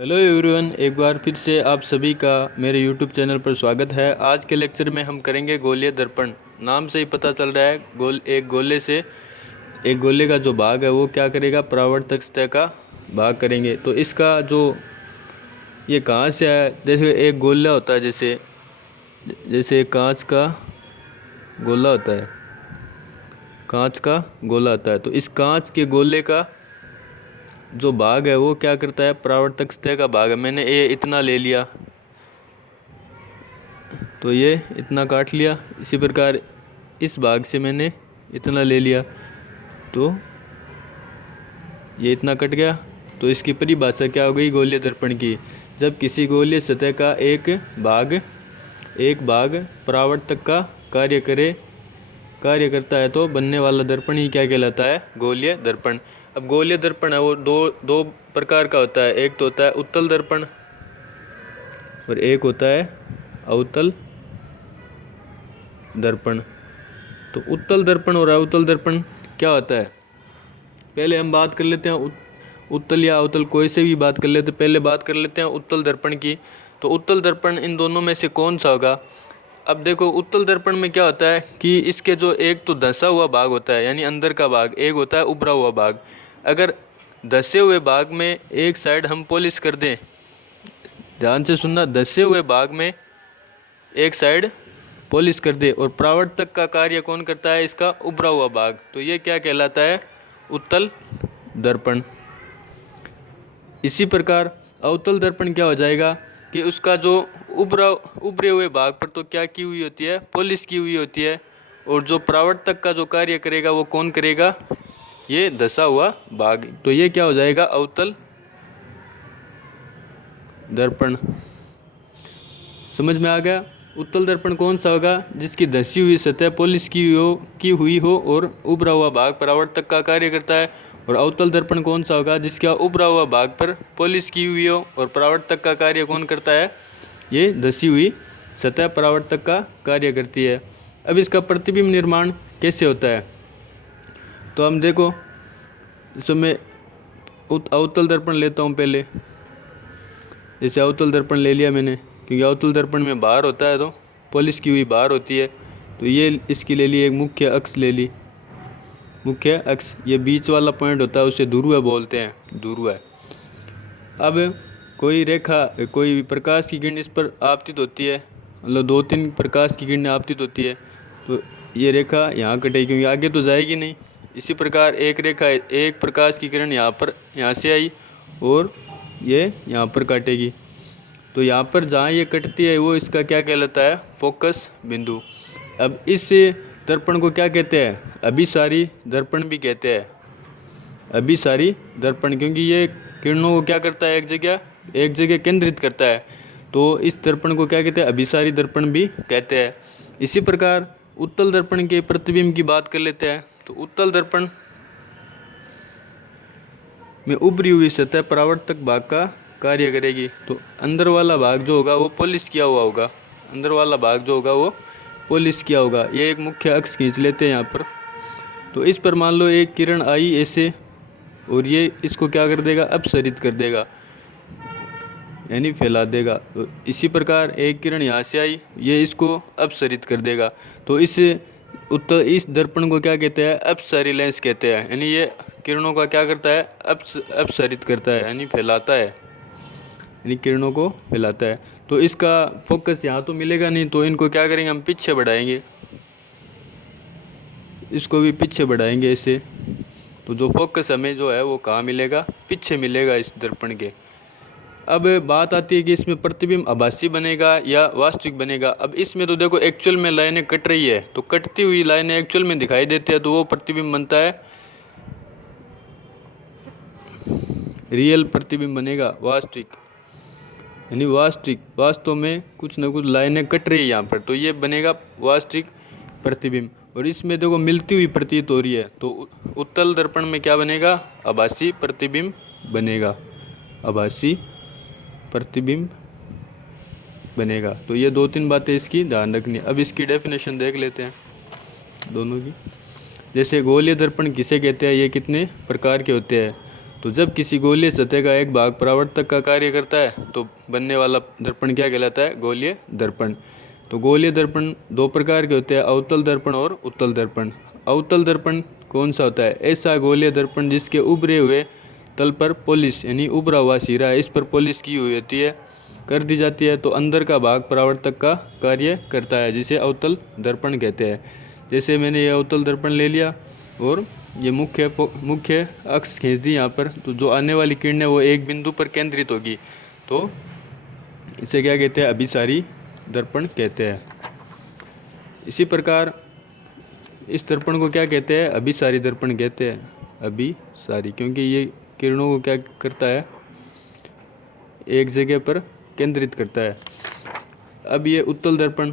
Hello everyone, एक बार फिर से आप सभी का मेरे यूट्यूब चैनल पर स्वागत है। आज के लेक्चर में हम करेंगे गोलीय दर्पण। नाम से ही पता चल रहा है एक गोले का जो भाग है वो क्या करेगा, परावर्तक सतह का भाग करेंगे। तो इसका जो ये कहाँ से है, जैसे एक गोला होता है, जैसे एक कांच का गोला होता है, कांच का गोला होता है। तो इस कांच के गोले का जो भाग है वो क्या करता है, परावर्तक सतह का भाग है। मैंने ये इतना ले लिया, तो ये इतना काट लिया। इसी प्रकार इस भाग से मैंने इतना ले लिया, तो ये इतना कट गया। तो इसकी परिभाषा क्या हो गई गोलीय दर्पण की। जब किसी गोलीय सतह का एक भाग परावर्तक का कार्य करता है तो बनने वाला दर्पण ही क्या कहलाता है, गोलीय दर्पण। अब गोलीय दर्पण है वो दो प्रकार का होता है। एक तो होता है उत्तल दर्पण और एक होता है अवतल दर्पण। तो उत्तल दर्पण और अवतल दर्पण क्या होता है, पहले हम बात कर लेते हैं। उत्तल या अवतल कोई से भी बात कर लेते हैं। पहले बात कर लेते हैं उत्तल दर्पण की। तो उत्तल दर्पण इन दोनों में से कौन सा होगा। अब देखो, उत्तल दर्पण में क्या होता है कि इसके जो एक तो धंसा हुआ भाग होता है, यानी अंदर का भाग, एक होता है उभरा हुआ भाग। अगर धंसे हुए भाग में एक साइड हम पॉलिश कर दें, ध्यान से सुनना, धंसे हुए भाग में एक साइड पॉलिश कर दे और परावर्तक का कार्य कौन करता है, इसका उभरा हुआ भाग, तो ये क्या कहलाता है, उत्तल दर्पण। इसी प्रकार अवतल दर्पण क्या हो जाएगा कि उसका जो उभरे हुए भाग पर तो क्या की हुई होती है, पॉलिश की हुई होती है, और जो परावर्तक का जो कार्य करेगा वो कौन करेगा, ये धंसा हुआ भाग। तो ये क्या हो जाएगा, अवतल दर्पण। समझ में आ गया। उत्तल दर्पण कौन सा होगा, जिसकी धंसी हुई सतह पॉलिश की हुई हो और उभरा हुआ भाग परावर्तक का कार्य करता है। और अवतल दर्पण कौन सा होगा, जिसका उभरा हुआ भाग पर पॉलिश की हुई हो और परावर्तक का कार्य कौन करता है, ये धंसी हुई सतह परावर्तक का कार्य करती है। अब इसका प्रतिबिंब निर्माण कैसे होता है, तो हम देखो, इसमें मैं अवतल दर्पण लेता हूँ पहले। जैसे अवतल दर्पण ले लिया मैंने, क्योंकि अवतल दर्पण में बाहर होता है तो पॉलिश की हुई बाहर होती है। तो ये इसकी ले ली, एक मुख्य अक्ष ले ली। मुख्य अक्ष, ये बीच वाला पॉइंट होता है, उसे ध्रुव बोलते हैं, ध्रुव। अब कोई रेखा, कोई प्रकाश की किरण इस पर आपतित होती है, मतलब 2-3 प्रकाश की किरणें आपतित होती है, तो ये रेखा यहाँ कटेगी, क्योंकि आगे तो जाएगी नहीं। इसी प्रकार एक रेखा, एक प्रकाश की किरण यहाँ से आई और ये यहाँ पर काटेगी। तो यहाँ पर जहाँ ये कटती है वो इसका क्या कहलाता है, फोकस बिंदु। अब इस दर्पण को क्या कहते हैं, अभिसारी दर्पण भी कहते हैं। अभिसारी दर्पण, क्योंकि ये किरणों को क्या करता है, एक जगह केंद्रित करता है। तो इस दर्पण को क्या कहते हैं, अभिसारी दर्पण भी कहते हैं। इसी प्रकार उत्तल दर्पण के प्रतिबिंब की बात कर लेते हैं। तो उत्तल दर्पण में उभरी हुई सतह परावर्तक भाग का कार्य करेगी। तो अंदर वाला भाग जो होगा वो पॉलिश किया हुआ होगा, अंदर वाला भाग जो होगा वो पॉलिश किया होगा। ये एक मुख्य अक्ष खींच लेते हैं यहाँ पर। तो इस पर मान लो एक किरण आई ऐसे, और ये इसको क्या कर देगा, अपसरित कर देगा, यानी फैला देगा। तो इसी प्रकार एक किरण यहाँ से आई, ये इसको अपसरित कर देगा। तो इस दर्पण को क्या कहते हैं, अपसारी लेंस कहते हैं। यानी ये किरणों का क्या करता है, अपसरित करता है, यानी फैलाता है, यानी किरणों को फैलाता है। तो इसका फोकस यहाँ तो मिलेगा नहीं, तो इनको क्या करेंगे, हम पीछे बढ़ाएंगे, इसको भी पीछे बढ़ाएंगे ऐसे। तो जो फोकस हमें जो है वो कहाँ मिलेगा, पीछे मिलेगा इस दर्पण के। अब बात आती है कि इसमें प्रतिबिंब आभासी बनेगा या वास्तविक बनेगा। अब इसमें तो देखो एक्चुअल में लाइनें कट रही है, तो कटती हुई लाइनें एक्चुअल में दिखाई देती है, तो वो प्रतिबिंब बनता है, रियल प्रतिबिंब बनेगा, वास्तविक। यानी वास्तव में कुछ ना कुछ लाइनें कट रही है यहाँ पर, तो ये बनेगा वास्तविक प्रतिबिंब। और इसमें देखो मिलती हुई प्रतीत हो रही है, तो उत्तल दर्पण में क्या बनेगा, आभासी प्रतिबिंब बनेगा, आभासी प्रतिबिंब बनेगा। तो ये 2-3 बातें इसकी ध्यान रखनी है। अब इसकी डेफिनेशन देख लेते हैं दोनों की। जैसे गोलीय दर्पण किसे कहते हैं, ये कितने प्रकार के होते हैं। तो जब किसी गोलीय सतह का एक भाग परावर्तक का कार्य करता है तो बनने वाला दर्पण क्या कहलाता है? गोलीय दर्पण। तो गोलीय दर्पण दो प्रकार के होते हैं, अवतल दर्पण और उत्तल दर्पण। अवतल दर्पण कौन सा होता है? ऐसा गोलीय दर्पण जिसके उभरे हुए तल पर पॉलिश यानी उभरा हुआ सिरा है, इस पर पॉलिश की हुई होती है, कर दी जाती है, तो अंदर का भाग परावर्तक का कार्य करता है, जिसे अवतल दर्पण कहते हैं। जैसे मैंने ये अवतल दर्पण ले लिया और ये मुख्य अक्ष खींच दी यहाँ पर, तो जो आने वाली किरण है वो एक बिंदु पर केंद्रित होगी, तो इसे क्या कहते हैं? अभिसारी दर्पण कहते हैं। इसी प्रकार इस दर्पण को क्या कहते हैं? अभिसारी दर्पण कहते हैं। अभिसारी, क्योंकि ये किरणों को क्या करता है? एक जगह पर केंद्रित करता है। अब ये उत्तल दर्पण,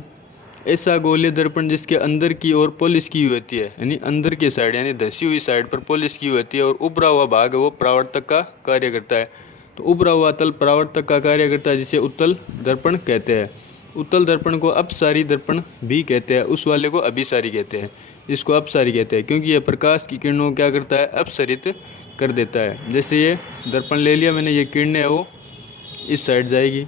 ऐसा गोलीय दर्पण जिसके अंदर की ओर पॉलिश की हुई होती है, यानी अंदर की साइड यानी धसी हुई साइड पर पॉलिश की हुई होती है, और उभरा हुआ भाग है वो परावर्तक का कार्य करता है। तो उभरा हुआ तल परावर्तक का कार्य करता है, जिसे उत्तल दर्पण कहते हैं। उत्तल दर्पण को अपसारी दर्पण भी कहते हैं, उस वाले को अभिसारी कहते हैं, इसको अपसारी कहते हैं, क्योंकि यह प्रकाश की किरणों को क्या करता है? अपसरित कर देता है। जैसे ये दर्पण ले लिया मैंने, ये किरणें है वो इस साइड जाएगी,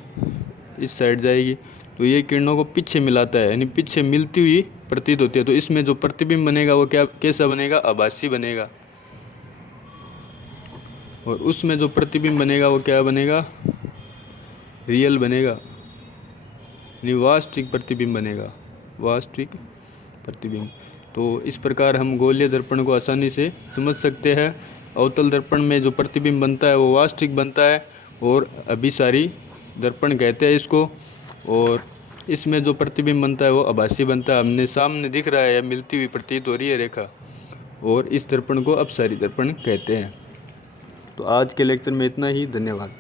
इस साइड जाएगी, तो ये किरणों को पीछे मिलाता है, यानी पीछे मिलती हुई प्रतीत होती है। तो इसमें जो प्रतिबिंब बनेगा वो कैसा बनेगा? आभासी बनेगा। और उसमें जो प्रतिबिंब बनेगा वो क्या बनेगा? रियल बनेगा, यानी वास्तविक प्रतिबिंब बनेगा, वास्तविक प्रतिबिंब। तो इस प्रकार हम गोलीय दर्पण को आसानी से समझ सकते हैं। अवतल दर्पण में जो प्रतिबिंब बनता है वो वास्तविक बनता है, और अभिसारी दर्पण कहते हैं इसको, और इसमें जो प्रतिबिंब बनता है वो आभासी बनता है। हमने सामने दिख रहा है या मिलती हुई प्रतीत हो रही है रेखा, और इस दर्पण को अपसारी दर्पण कहते हैं। तो आज के लेक्चर में इतना ही, धन्यवाद।